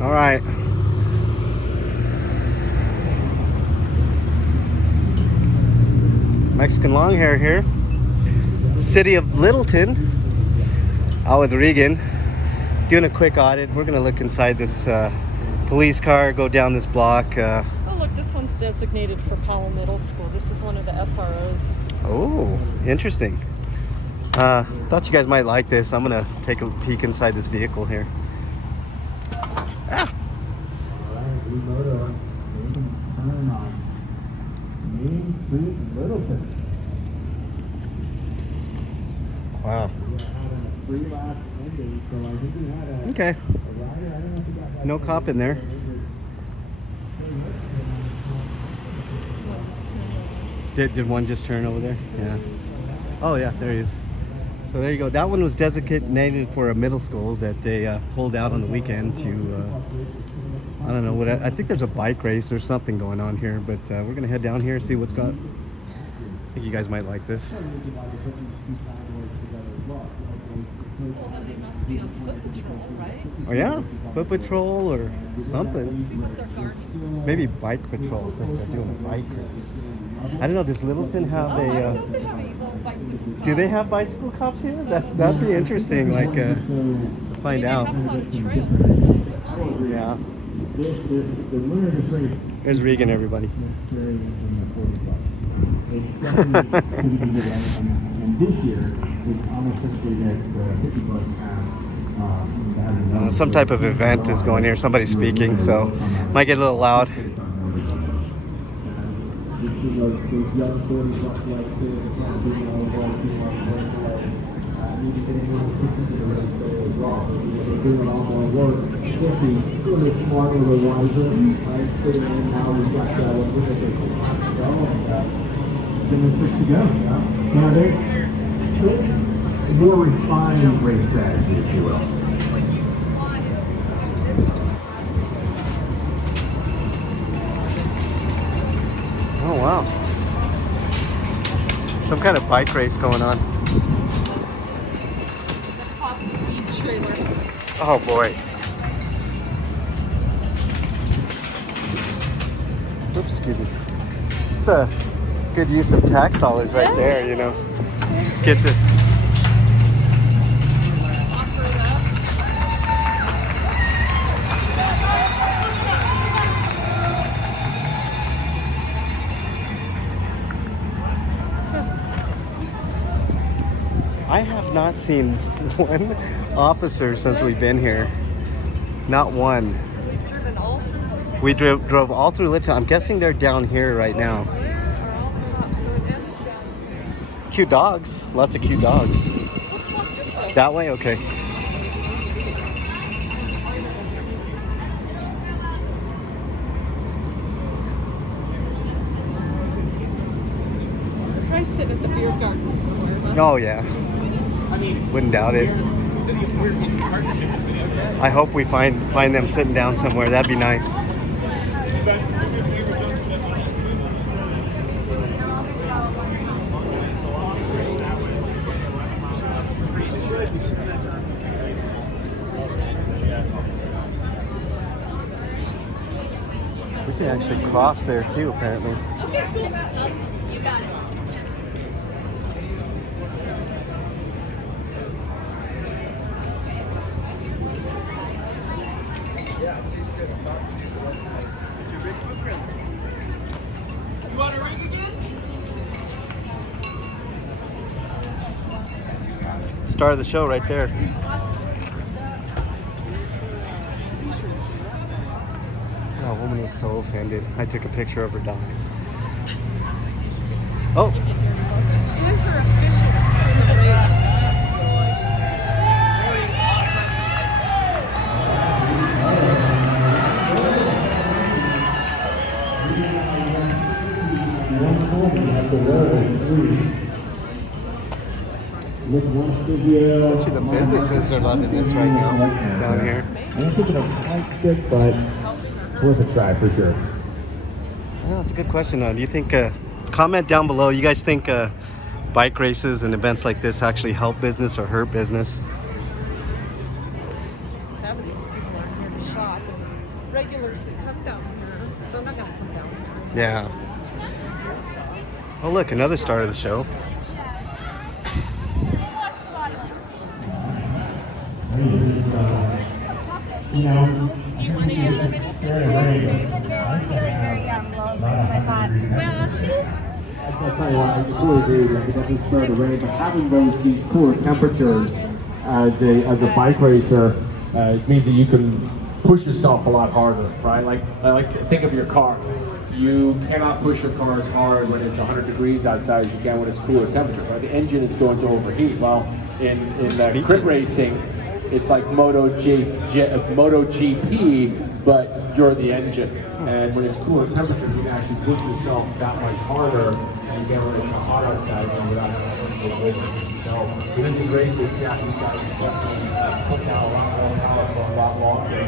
All right. Mexican long hair here. City of Littleton. Out with Regan. Doing a quick audit. We're gonna look inside this police car, go down this block. Oh look, this one's designated for Powell Middle School. This is one of the SROs. Oh, interesting. Thought you guys might like this. I'm gonna take a peek inside this vehicle here. Ah. Wow. Okay. No cop in there. Did one just turn over there? Yeah. Oh yeah, there he is. So there you go. That one was designated for a middle school that they pulled out on the weekend to, I don't know what, I think there's a bike race or something going on here, but we're gonna head down here and see what's got. I think you guys might like this. Well, then they must be on foot patrol, right? Oh yeah, foot patrol or something. See what they're guarding. Maybe bike patrol since they're doing a bike race. I don't know. Does Littleton have I a? don't know if they have any little bicycle cops. Do they have bicycle cops here? That'd be interesting. Like to find out. They have a lot of trails. Yeah. There's Regan, everybody. Some type of event is going here. Somebody's speaking, so might get a little loud. More refined race strategy, if you will. Oh wow. Some kind of bike race going on. The cop speed trailer. Oh boy. Oops, excuse me. It's a good use of tax dollars right there, you know. Let's get this. I have not seen one officer since we've been here. Not one. We've driven all through. We drove all through Littleton. I'm guessing they're down here right now. Are all hung up, so it ends down here. Cute dogs. Lots of cute dogs. Let's walk this way. That way? Okay. They're probably sitting at the beer garden somewhere. Huh? Oh yeah. Wouldn't doubt it. I hope we find them sitting down somewhere. That'd be nice. We can actually cross there too, apparently. Okay, cool. You got it. You want to ring again? Star of the show right there. Oh, woman was so offended. I took a picture of her dog. Oh, These are officials for the race. I bet you the businesses are loving this right now down here. I don't think it'll quite stick, but worth a try for sure. Well, that's a good question. Do you think, comment down below, you guys think bike races and events like this actually help business or hurt business? Some of these people are here to shop and regulars that come down here, they're not going to come down here. Yeah. Oh, look, another star of the show. You know, Well, she's. I'll tell you what, I totally agree with you. I think definitely spare the rain, but having these cooler temperatures as a bike racer means that you can push yourself a lot harder, right? Like think of your car. You cannot push your car as hard when it's 100 degrees outside as you can when it's cooler temperatures, right? The engine is going to overheat. Well, in crit racing, it's like MotoGP, but you're the engine. And when it's cooler temperatures, you can actually push yourself that much harder, and you get when it's hot outside and without having to over. So within these races, yeah, these guys definitely put out a lot more power for a lot longer.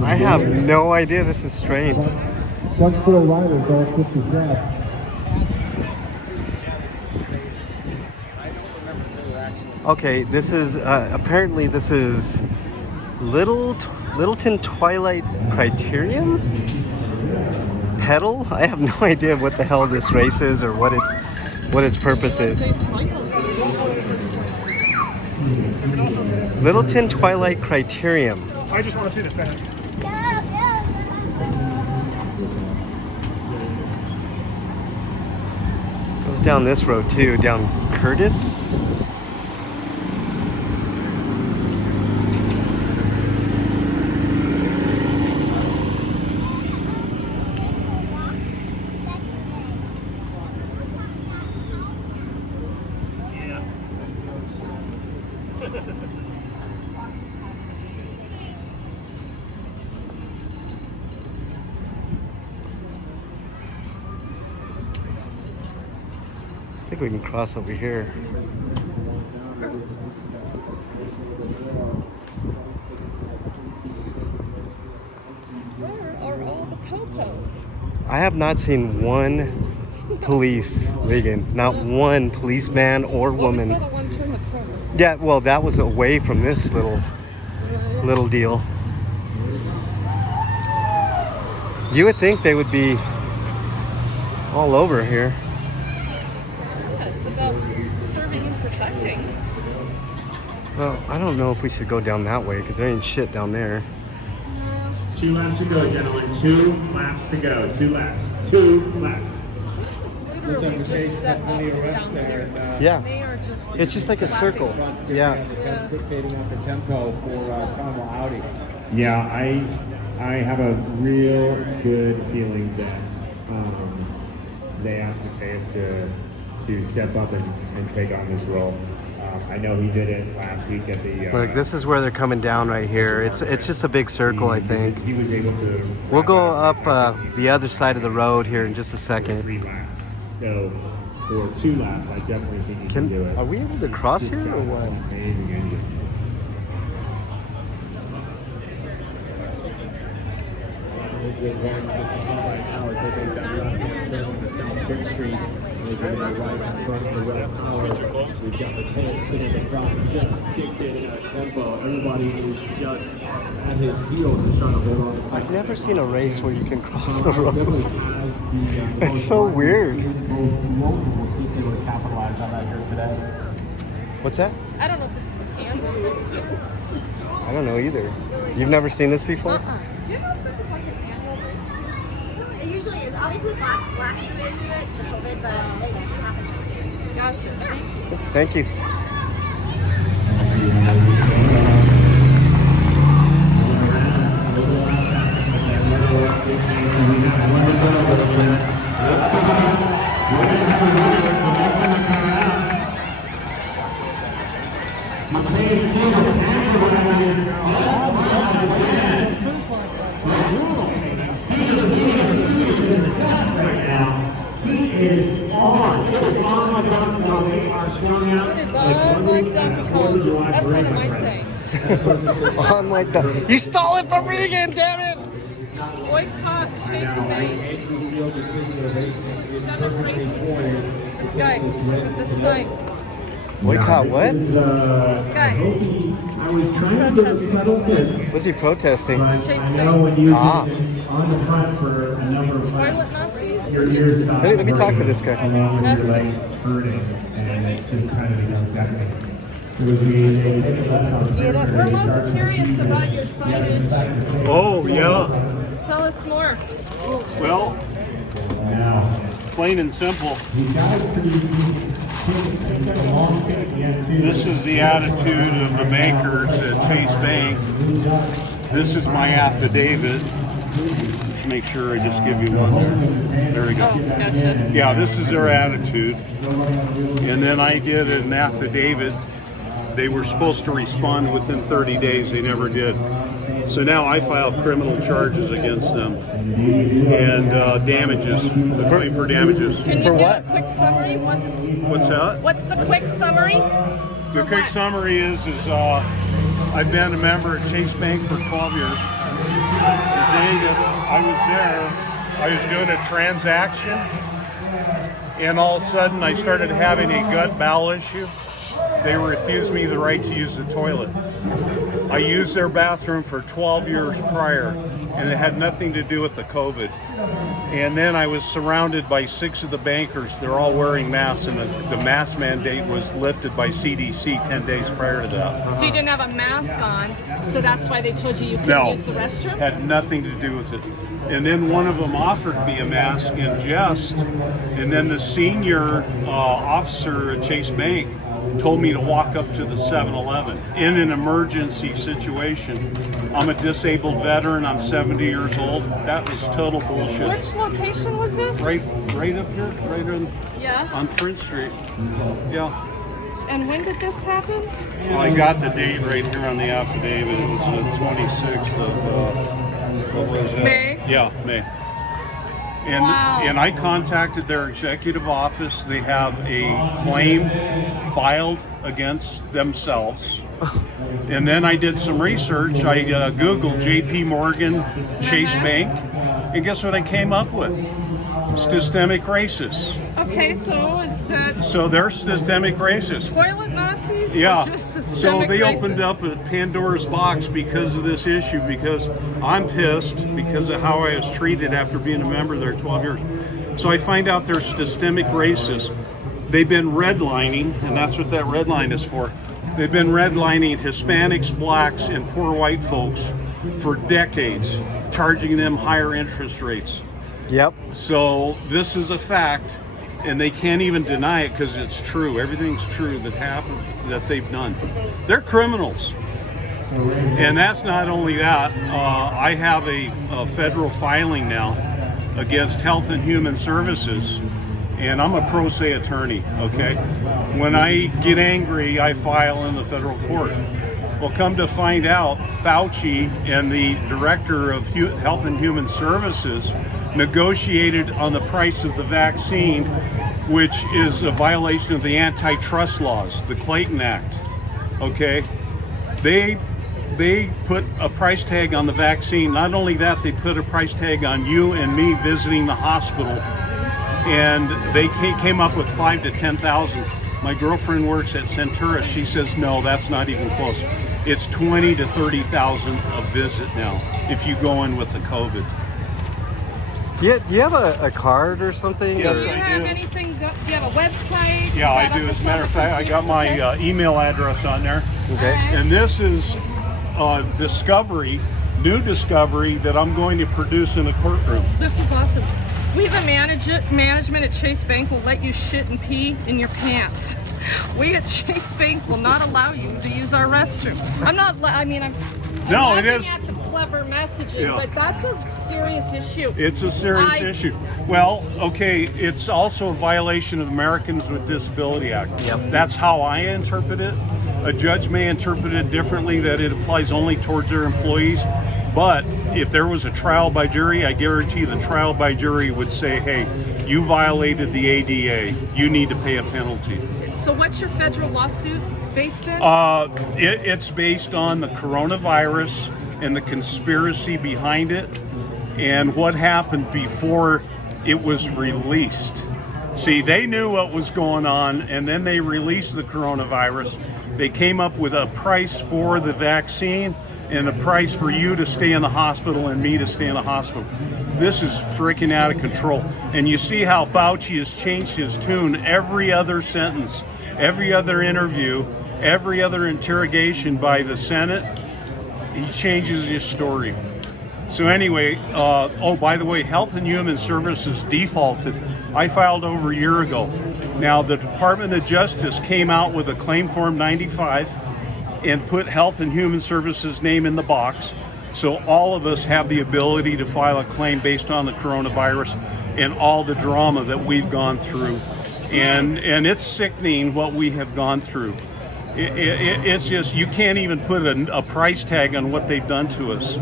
I have no idea. This is strange. One full riders all 50 steps. Okay, this is apparently this is Littleton Twilight Criterium pedal. I have no idea what the hell this race is or what its purpose is. Littleton Twilight Criterium. I just want to see the finish. Goes down this road too, down Curtis. I think we can cross over here. Where are all the popos? I have not seen one police, Regan. Not one policeman or Well, we woman. saw the one turn the corner. Yeah, well, that was away from this little deal. You would think they would be all over here. Yeah, it's about serving and protecting. Well, I don't know if we should go down that way because there ain't shit down there. 2 laps to go, gentlemen. 2 laps to go. 2 laps. 2 laps. Literally just set up down there. Yeah, They are just. it's just like a circle. Yeah. Dictating up the tempo for Carmel Audi. Yeah, I have a real good feeling that they asked Mateus to step up and take on this role. I know he did it last week at the. Look, this is where they're coming down right here. It's just a big circle, I think. He was able to. We'll go up the other side of the road here in just a second. 3 laps. So for 2 laps, I definitely think he can do it. Are we able to cross He's here got or what? an amazing engine. We've got Mateus sitting in the front, just dictating our tempo. Everybody is just at his heels and trying to hold on. I've never seen a race where you can cross the road. It's so weird. We'll see if they would capitalize on that here today. What's that? I don't know if this is an annual thing. I don't know either. You've never seen this before? Do you know if this is like an annual race? It usually is. Obviously, last year they didn't do it for COVID, but it usually happens. Gotcha. Thank Thank you. you. He is on. It's on like Donkey Kong. They are strung out. It is on like Donkey Kong. That's one of my sayings. On like that. You stole it from Regan, damn it! Boycott Chase Bank. Stomach racist. This guy with this sign. Boycott what? This guy. I was trying to get a settlement. What's he protesting? Chase I know when Bank. you've Ah. been on the front for a number of Toilet months, Nazis. your ears Just- stop Let me talk to this guy. along with Nasty. your legs hurting, and it's just kind of infecting. So they take it left on We're most curious about your signage. Oh, yeah. Tell us more. Well, now. plain and simple, These guys take a long time to get to. this is the attitude of the bankers at Chase Bank. This is my affidavit. Let's make sure I just give you one there. There we go. Gotcha. Yeah, this is their attitude. And then I did an affidavit. They were supposed to respond within 30 days. They never did. So now I filed criminal charges against them and damages. They're putting for damages. Can you do a quick summary? What's that? What's the quick summary? The quick summary is I've been a member at Chase Bank for 12 years. The day that I was there, I was doing a transaction, and all of a sudden I started having a gut bowel issue. They refused me the right to use the toilet. I used their bathroom for 12 years prior, and it had nothing to do with the COVID. And then I was surrounded by 6 of the bankers. They're all wearing masks, and the mask mandate was lifted by CDC 10 days prior to that. So you didn't have a mask on, so that's why they told you couldn't No, use the restroom? had nothing to do with it. And then one of them offered me a mask in jest, and then the senior officer at Chase Bank told me to walk up to the 7-Eleven in an emergency situation. I'm a disabled veteran. I'm 70 years old. That was total bullshit. Which location was this? Right up here, right Yeah. on Prince Street. Yeah. And when did this happen? Well, I got the date right here on the affidavit. It was the 26th of, what was it? May? Yeah, May. And, Wow. and I contacted their executive office. They have a claim filed against themselves. And then I did some research. I Googled JP Morgan Chase Bank. And guess what I came up with? Systemic racists. Okay, so is that So they're systemic racists. toilet Nazis? Yeah. Or just So systemic they racists? opened up a Pandora's box because of this issue, because I'm pissed because of how I was treated after being a member there 12 years. So I find out they're systemic racists. They've been redlining, and that's what that red line is for. They've been redlining Hispanics, blacks, and poor white folks for decades, charging them higher interest rates. Yep. So this is a fact, and they can't even deny it because it's true. Everything's true that happened, that they've done. They're criminals. And that's not only that. I have a federal filing now against Health and Human Services, and I'm a pro se attorney, okay? When I get angry, I file in the federal court. Well, come to find out, Fauci and the director of Health and Human Services negotiated on the price of the vaccine, which is a violation of the antitrust laws, the Clayton Act. Okay, they put a price tag on the vaccine. Not only that, they put a price tag on you and me visiting the hospital, and they came up with 5,000 to 10,000. My girlfriend works at Centura. She says no, that's not even close. It's 20,000 to 30,000 a visit now if you go in with the COVID. Do you have a card or something? Yes, Do you I have do. anything? Do you have a website? Yeah, I Is that do. up As a to matter of fact, I got my email address on there. Okay. And this is new discovery that I'm going to produce in the courtroom. This is awesome. We, the management at Chase Bank, will let you shit and pee in your pants. We at Chase Bank will not allow you to use our restroom. I'm No, it laughing is. at the clever messaging, Yeah. but that's a serious issue. It's a serious issue. Well, okay, it's also a violation of the Americans with Disability Act. Yep. That's how I interpret it. A judge may interpret it differently, that it applies only towards their employees. But if there was a trial by jury, I guarantee the trial by jury would say, hey, you violated the ADA. You need to pay a penalty. So what's your federal lawsuit based in? It's based on the coronavirus and the conspiracy behind it and what happened before it was released. See, they knew what was going on, and then they released the coronavirus. They came up with a price for the vaccine and a price for you to stay in the hospital and me to stay in the hospital. This is freaking out of control. And you see how Fauci has changed his tune every other sentence, every other interview, every other interrogation by the Senate. He changes his story. So anyway, oh, by the way, Health and Human Services defaulted. I filed over a year ago. Now, the Department of Justice came out with a Claim Form 95 and put Health and Human Services name in the box. So all of us have the ability to file a claim based on the coronavirus and all the drama that we've gone through. And it's sickening what we have gone through. It's just, you can't even put a price tag on what they've done to us.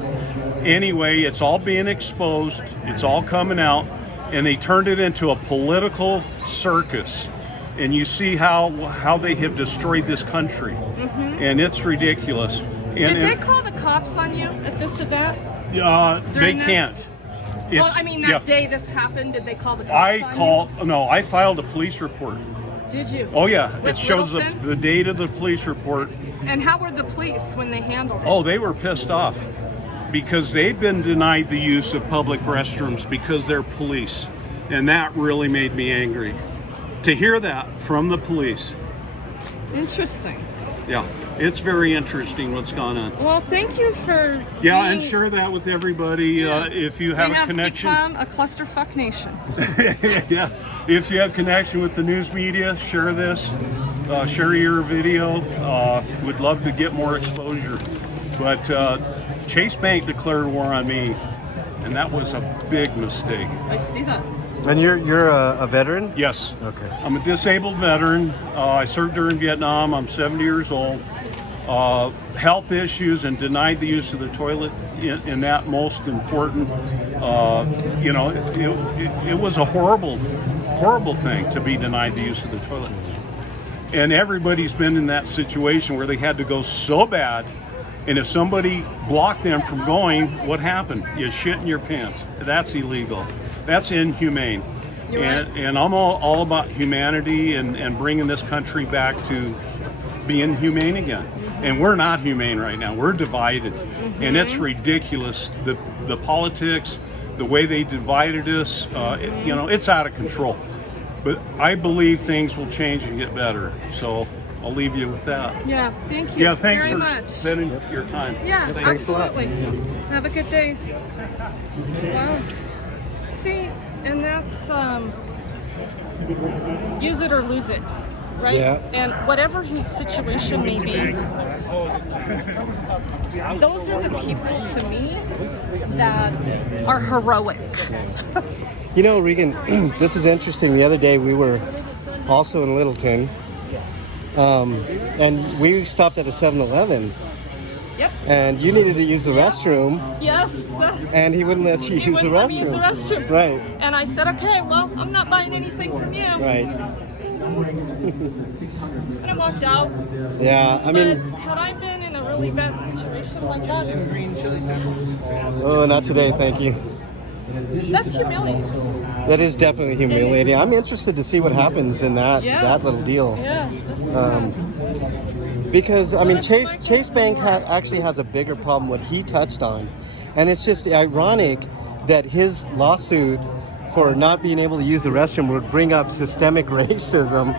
Anyway, it's all being exposed. It's all coming out. And they turned it into a political circus. And you see how they have destroyed this country. And it's ridiculous. Did they call the cops on you at this event? They can't. Well, I mean, that day this happened, did they call the cops on you? No, I filed a police report. Did you? Oh yeah, With it shows Littleton? the date of the police report. And how were the police when they handled it? Oh, they were pissed off because they've been denied the use of public restrooms because they're police. And that really made me angry. To hear that from the police. Interesting. Yeah, it's very interesting what's gone on. Well, thank you for And share that with everybody if you have a connection. We have become a clusterfuck nation. Yeah, if you have connection with the news media, share this. Share your video. Would love to get more exposure. But Chase Bank declared war on me, and that was a big mistake. I see that. And you're a veteran? Yes. Okay. I'm a disabled veteran. I served during Vietnam. I'm 70 years old. Health issues and denied the use of the toilet in that most important. You know, it was a horrible thing to be denied the use of the toilet. And everybody's been in that situation where they had to go so bad, and if somebody blocked them from going, what happened? You shit in your pants. That's illegal. That's inhumane. And I'm all about humanity and bringing this country back to being humane again. And we're not humane right now. We're divided. And it's ridiculous. The politics, the way they divided us, you know, it's out of control. But I believe things will change and get better. So I'll leave you with that. Yeah, thank you Yeah, thanks very for much. spending your time. Yeah, Thanks a lot. absolutely. Have a good day. Wow. See, and that's use it or lose it, right? Yeah. And whatever his situation may be, those are the people to me that are heroic. You know, Regan, this is interesting. The other day we were also in Littleton, and we stopped at a 7-Eleven. Yep. And you needed to use the restroom, Yes. and he wouldn't let you He use the wouldn't let me use the restroom. restroom. Right. And I said, okay, well, I'm not buying anything from you. Right. And I walked out. Yeah. I mean, But had I been in a really bad situation like that, oh, not today. Thank you. that's humiliating. That is definitely humiliating. I'm interested to see what happens in that little deal. Yeah. This, Because I mean, Chase Bank actually has a bigger problem. What he touched on, and it's just ironic that his lawsuit for not being able to use the restroom would bring up systemic racism,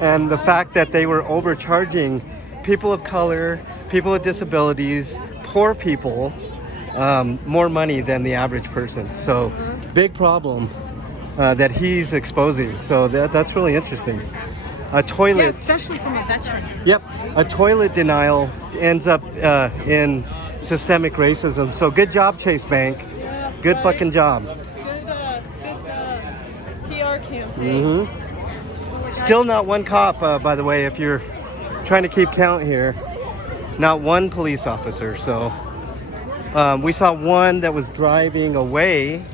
and the fact that they were overcharging people of color, people with disabilities, poor people, more money than the average person. So, big problem that he's exposing. So that's really interesting. A toilet. yeah, especially from a veteran. Yep, a toilet denial ends up in systemic racism. So good job, Chase Bank. Yeah, Good right. fucking job. Good PR campaign. Still not one cop, by the way, if you're trying to keep count here. Not one police officer, so We saw one that was driving away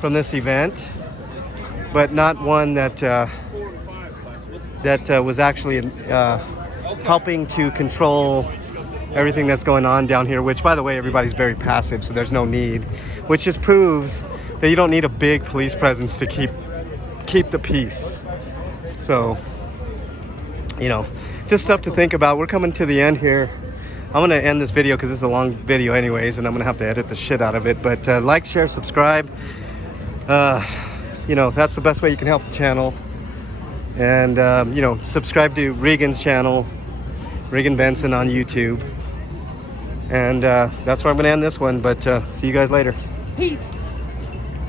from this event, but not one that was actually helping to control everything that's going on down here, which, by the way, everybody's very passive, so there's no need, which just proves that you don't need a big police presence to keep the peace. So, you know, just stuff to think about. We're coming to the end here. I'm going to end this video because it's a long video anyways, and I'm going to have to edit the shit out of it. But like, share, subscribe. You know, that's the best way you can help the channel. And, you know, subscribe to Regan's channel, Regan Benson on YouTube. And that's where I'm going to end this one. But see you guys later. Peace.